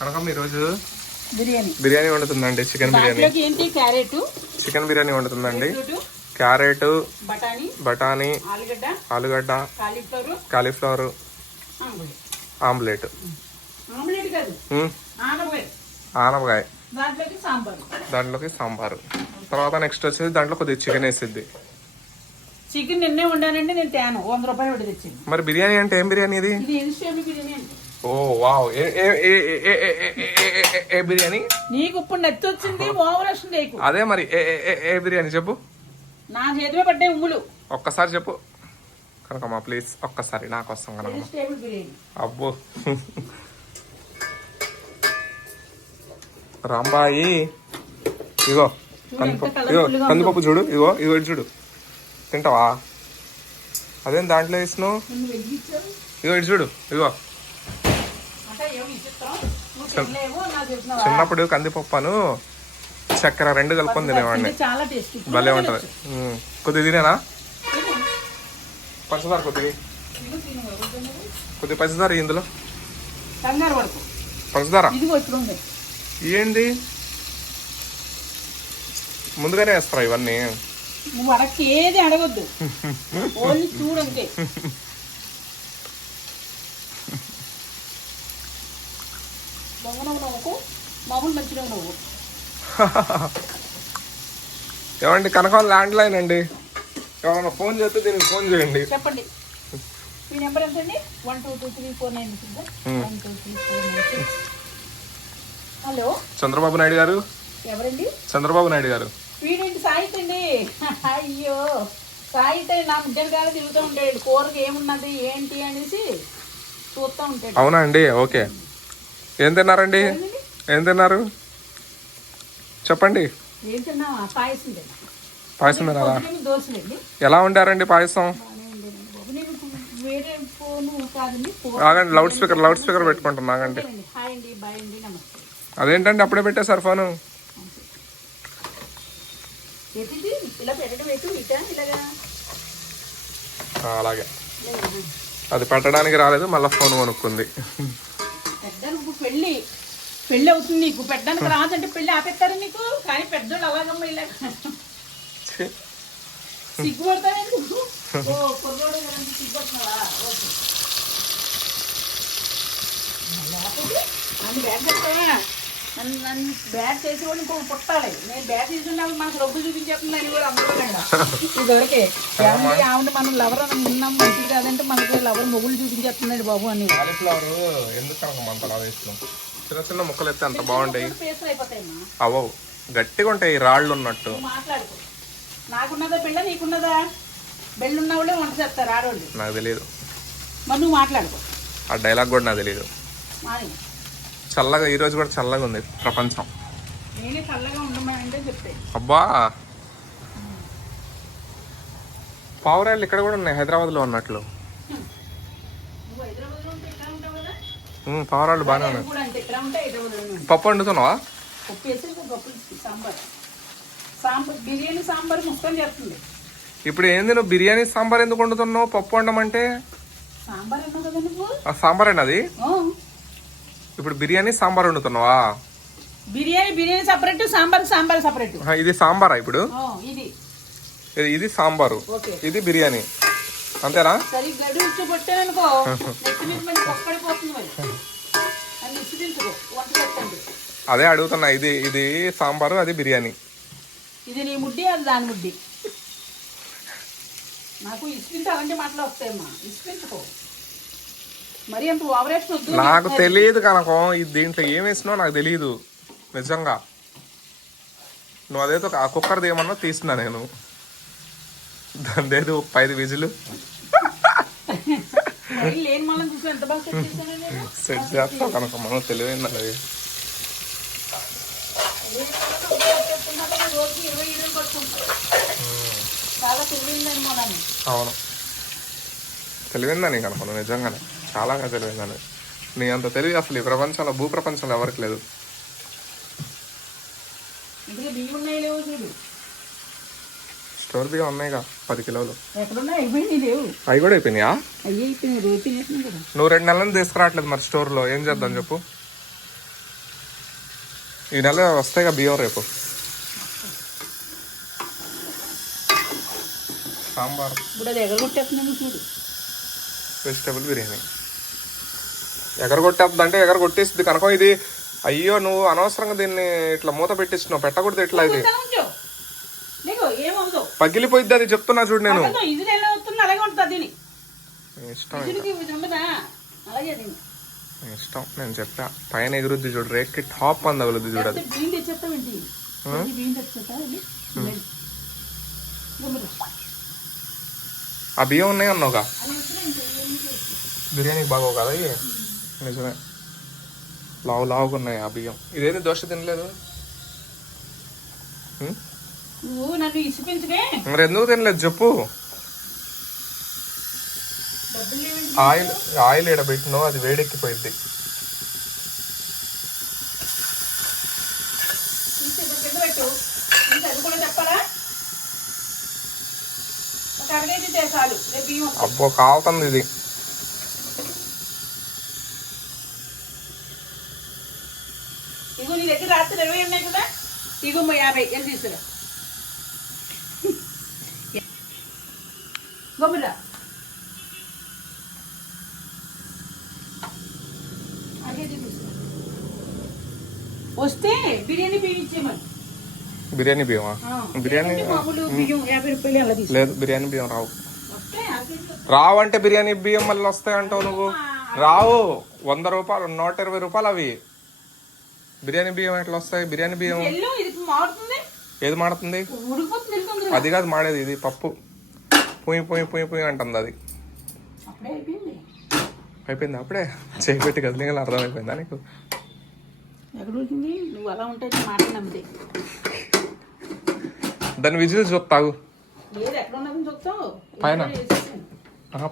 కనకమ్మ ఈరోజు బిర్యానీ. బిర్యానీ వండుతుందండి చికెన్ బిర్యానీ. ఏంటి? క్యారెట్. చికెన్ బిర్యానీ వండుతుందండి. క్యారెట్ బఠానీ. బఠానీ ఆలుగడ్డ. ఆలుగడ్డ కాలీఫ్లవర్. Cauliflower omelette. కాదు. ఆనపకాయ. దాంట్లోకి సాంబార్. దాంట్లోకి సాంబారు. తర్వాత నెక్స్ట్ వచ్చేసి దాంట్లో కొద్దిగా చికెన్ వేసిద్ది. చికెన్ నిన్నే వండానంటే నేను తేను. వంద రూపాయలు తెచ్చింది. మరి బిర్యానీ అంటే ఏం బిర్యానీ ఇది? బిర్యానీ ఓ వావ్ ఏ ఏ ఏ ఏ- ఏ- ఏ- ఏ- ఏ- ఏ- ఏ- ఏ బిర్యానీ నీకు ఇప్పుడు నచ్చి వచ్చింది ఓవర్ నీకు అదే మరి ఏ ఏ- ఏ- ఏ బిర్యానీ చెప్పు నా చేతిలో పడ్డే ఉమ్ములు ఒక్కసారి చెప్పు కనకమ్మ ప్లీజ్ ఒక్కసారి నాకు వస్తాం కనకమ్మ అబ్బో రాంబాయి ఇగో కందిపప్పు ఇగో కందిపప్పు చూడు ఇగో ఇగో చూడు తింటావా అదేం దాంట్లో వేసినావు ఇగో ఇటు చూడు ఇగో అంటే ఏమి ఇచ్చిస్తాం నువ్వు తినలేవు నాకు చెప్తున్నావా చిన్నప్పుడు కందిపప్పును చక్కెర రెండు కలుపుకొని తినేవాడిని. భలే ఉంటది. కొద్దిగా తినేనా? పంచదార కొద్దిగా. కొద్దిగా పంచదార ఇందులో. పంచదార ఏంది? ముందుగానే వేస్తారా ఇవన్నీ? నువ్వు అడగకి ఏది అడగొద్దు. ఓన్లీ చూడంతే మామూలు మంచిగా నువ్వు ఏమండి కనకం ల్యాండ్ లైన్ అండి. ఎవరైనా ఫోన్ చేస్తే దీనికి ఫోన్ చేయండి. చెప్పండి. మీ నెంబర్ ఎంత అండి one two two three four nine one two three four nine six. Hello? Chandrababu Naidu garu? ఎవరండి? చంద్రబాబు నాయుడు గారు. వీడేంటి సాయిత్ అండి అయ్యో సాయిత్ నా ముద్దలు కాదు తిరుగుతూ ఉంటాడు కూరకి ఏమున్నది ఏంటి అనేసి చూస్తూ ఉంటాడు. అవునా అండి? ఓకే. ఏం తిన్నారండి? ఏం తిన్నారు? చెప్పండి. పాయసం తిన్నా. పాయసం తిన్నారా? ఎలా వండారండి పాయసం? ఆగండి లౌడ్ స్పీకర్ లౌడ్ స్పీకర్ పెట్టుకుంటున్నా ఆగండి. అదేంటండి అప్పుడే పెట్టేశారు ఫోను? అలాగే. అది పెట్టడానికి రాలేదు మళ్ళీ ఫోన్ కొనుక్కుంది. పెళ్ళి అవుతుంది నీకు. పెట్టడానికి రాదంటే పెళ్ళి ఆపేస్తారు నీకు. కానీ పెద్దోళ్ళు అలాగమ్మ ఇలా. సిగ్గుపడతానే నువ్వు ఓ కుర్రోడు కదండి సిగ్గుపడుతున్నావా? ఓకే. లేకపోతే నన్ను బ్యాట్ చేస్తావా? నన్ను నన్ను బ్యాట్ చేసేవాడు ఇంకో పుట్టాలి. నేను బ్యాట్ చేసినప్పుడు మనకు రొబ్బు చూపించేస్తుంది అని కూడా అందరూ ఇదివరకే ఏమండి ఆవిడ మనం లవర్ అని ఉన్నాం మంచిది కాదంటే మనకి లవర్ మొగులు చూపించేస్తున్నాడు బాబు అని. ఎందుకు చిన్న చిన్న ముక్కలు ఎత్తే అంత బాగుంటాయి. అవవు గట్టిగా ఉంటాయి రాళ్ళు ఉన్నట్టు నాకున్నదా నీకున్నదా? బెళ్ళున్న వాళ్ళే వంట చేస్తారు ఆడవాళ్ళు నాకు తెలియదు మరి నువ్వు మాట్లాడుకో. ఆ డైలాగ్ కూడా నాకు తెలియదు చల్లగా ఈ రోజు కూడా చల్లగా ఉంది ప్రపంచం. నేనే చల్లగా ఉండమంటే అబ్బా! పావురాళ్ళు ఇక్కడ కూడా ఉన్నాయి హైదరాబాద్లో ఉన్నట్లు నువ్వు హైదరాబాద్లో ఉంటే ఇక్కడ ఉంటావు కదా ఉమ్, పావురాళ్ళు బాగానే నేను ఉన్నాయి. పప్పు వండుతున్నావా? బిర్యానీ సాంబార్ ముక్కలు చేస్తుంది. ఇప్పుడు ఏంది నువ్వు బిర్యానీ సాంబార్ ఎందుకు వండుతున్నావు? పప్పు వండమంటే? సాంబార్ అది. ఇప్పుడు బిర్యానీ సాంబార్ వండుతున్నావా? బిర్యానీ బిర్యానీ సపరేట్ సాంబార్ సాంబార్ సపరేట్ ఇది సాంబారా ఇప్పుడు? ఇది. ఇది- సాంబారు. ఇది బిర్యానీ. అంతేనా? అదే అడుగుతున్నా ఇది ఇది సాంబారు అది బిర్యానీ. ఇది నీ ముడ్డి అది దాని ముడ్డి. నాకు ఇసుకింటే అలాంటి మాటలు వస్తాయమ్మా. ఇసుకించుకో మరి అంత ఓవరాక్షన్ వద్దు నాకు తెలియదు కనుకో ఇది దీంట్లో ఏం వేసినావు నాకు తెలియదు నిజంగా. నువ్వు అదేదో ఆ కుక్కర్ ఏమన్నా తీసినా నేను. దాని పైది విజులు. సెట్ చేస్తావు కనుక మనం తెలివైంది అది. అవును. తెలివిందని కనుక నిజంగానే. చాలా తెలివిందని. నీ అంత తెలివి అసలు ఈ ప్రపంచంలో భూ ప్రపంచంలో ఎవరికి లేదు ఇందులో బియ్యం ఉన్నాయి లేవు చూడు స్టోర్ బియ్యం ఉన్నాయిగా పది కిలోలు. అవి కూడా అయిపోయినాయా? నువ్వు రెండు నెలలు తీసుకురావట్లేదు మరి స్టోర్లో. ఏం చేద్దాం చెప్పు. ఈ నెల వస్తాయిగా బియ్యం రేపు. సాంబార్. వెజిటేబుల్ బిర్యానీ. ఎగర కొట్టేస్తుంది అంటే ఎగర కొట్టేస్తుంది కనుక ఇది. అయ్యో నువ్వు అనవసరంగా దీన్ని ఇట్లా మూత పెట్టిస్తున్నావు. పెట్టకూడదు ఇట్లా ఇది. ఏమవుతావు పగిలిపోయిద్ది అది చెప్తున్నా చూడు నేను. ఇది ఎలా అవుతుంది అలాగే ఉంటుంది దీని నీ ఇష్టం ఉండదా అలాగే దీని ఇష్టం నేను చెప్పా. పైన ఎగురుద్ది చూడు రేక్కి టాప్ అని తగులుద్ది చూడు అది. ఆ? బియ్యం ఉన్నాయి అన్నావుగా. బిర్యానీకి బాగోవు కదా ఇవి నిజమే. లావు లావుగా ఉన్నాయి ఆ బియ్యం. ఇదేది దోశ తినలేదు? నువ్వు నన్ను ఇసిపించకే? మరి ఎందుకు తినలేదు చెప్పు. ఆయిల్ ఆయిల్ ఈడ పెట్టినో అది వేడెక్కిపోయింది. అబ్బో కావుతుంది ఇది. ఇగో నీ దగ్గర రాత్రి ఇరవై ఉన్నాయి కదా? ఇగో యాభై వెళ్ళి తీసుకురా. వస్తే బిర్యానీ బియ్యం ఇచ్చేయమని బిర్యానీ బియ్యమా? బిర్యానీ లేదు బిర్యానీ బియ్యం రావు. రావు అంటే బిర్యానీ బియ్యం మళ్ళీ వస్తాయి అంటావు నువ్వు? రావు. వంద రూపాయలు నూట ఇరవై రూపాయలు అవి. బిర్యానీ బియ్యం ఎట్లా వస్తాయి? బిర్యానీ బియ్యం ఏది మాడుతుంది? అది కాదు మాడేది ఇది పప్పు. పోయి పోయి పోయి పోయి అంటుంది అది. అయిపోయింది. అప్పుడే. చేయి పెట్టి కదిలింగలు అర్థమైపోయిందా నీకు? ఎక్కడ వచ్చింది నువ్వు అలా ఉంటే నీ మాట నమ్మితే దాని విజిల్ చూస్తావు? పైన.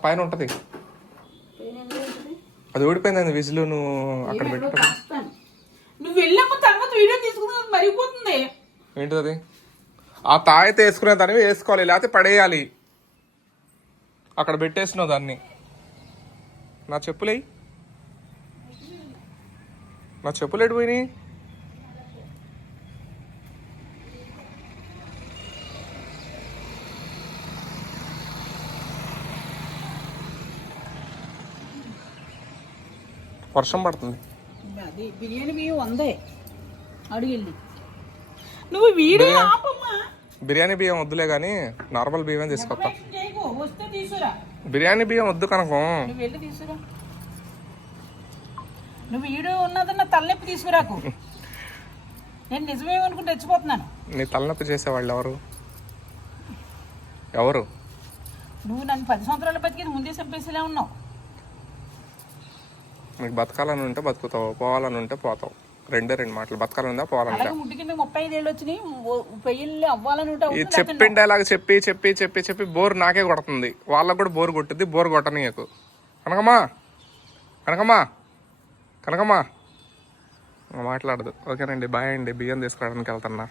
పైన ఉంటది? అది ఊడిపోయింది విజిల్ నువ్వు అక్కడ పెట్టు. నువ్వు వెళ్ళమ్మ తర్వాత వీడియో తీసుకున్నది మరిగిపోతుంది. ఏంటిది ఆ తాయితే వేసుకునే దాన్ని వేసుకోవాలి లేకపోతే పడేయాలి. అక్కడ పెట్టేసినావు దాన్ని. నా చెప్పులే నా చెప్పులు ఎటు పోయినాయి? వర్షం పడుతుంది. బిర్యానీ బియ్యం వద్దులే కానీ నార్మల్ బియ్యం తీసుకొస్తా వస్తే తీసుకురా బిర్యానీ బియ్యం వద్దు కనుక. నువ్వు వెళ్ళి తీసుకురా నువ్వు వీడియో ఉన్నదన్న తలనొప్పి తీసుకురాకు. నేను నిజమేమనుకుంటే తెచ్చిపోతున్నాను నీ తలనొప్పి చేసేవాళ్ళు ఎవరు? ఎవరు? నువ్వు నన్ను పది సంవత్సరాల బతికి ముందే చంపేసేలా ఉన్నావు. నీకు బతకాలని ఉంటే బతుకుతావు పోవాలని ఉంటే పోతావు. రెండే రెండు మాటలు. బతకాలని ఉందా ముడ్డు కింద ముప్పై ఐదేళ్ళు వచ్చినాయి. పెళ్ళి అవ్వాలని చెప్పి చెప్పి చెప్పి చెప్పి బోర్ నాకే కొడుతుంది. వాళ్ళకు కూడా బోర్ కొట్టుద్ది బోర్ కొట్టనీయకు కనకమ్మా! కనకమ్మా! కనకమ్మా! మాట్లాడదు. ఓకేనండి బాయ్ అండి. బియ్యం తీసుకురావడానికి వెళ్తున్నా.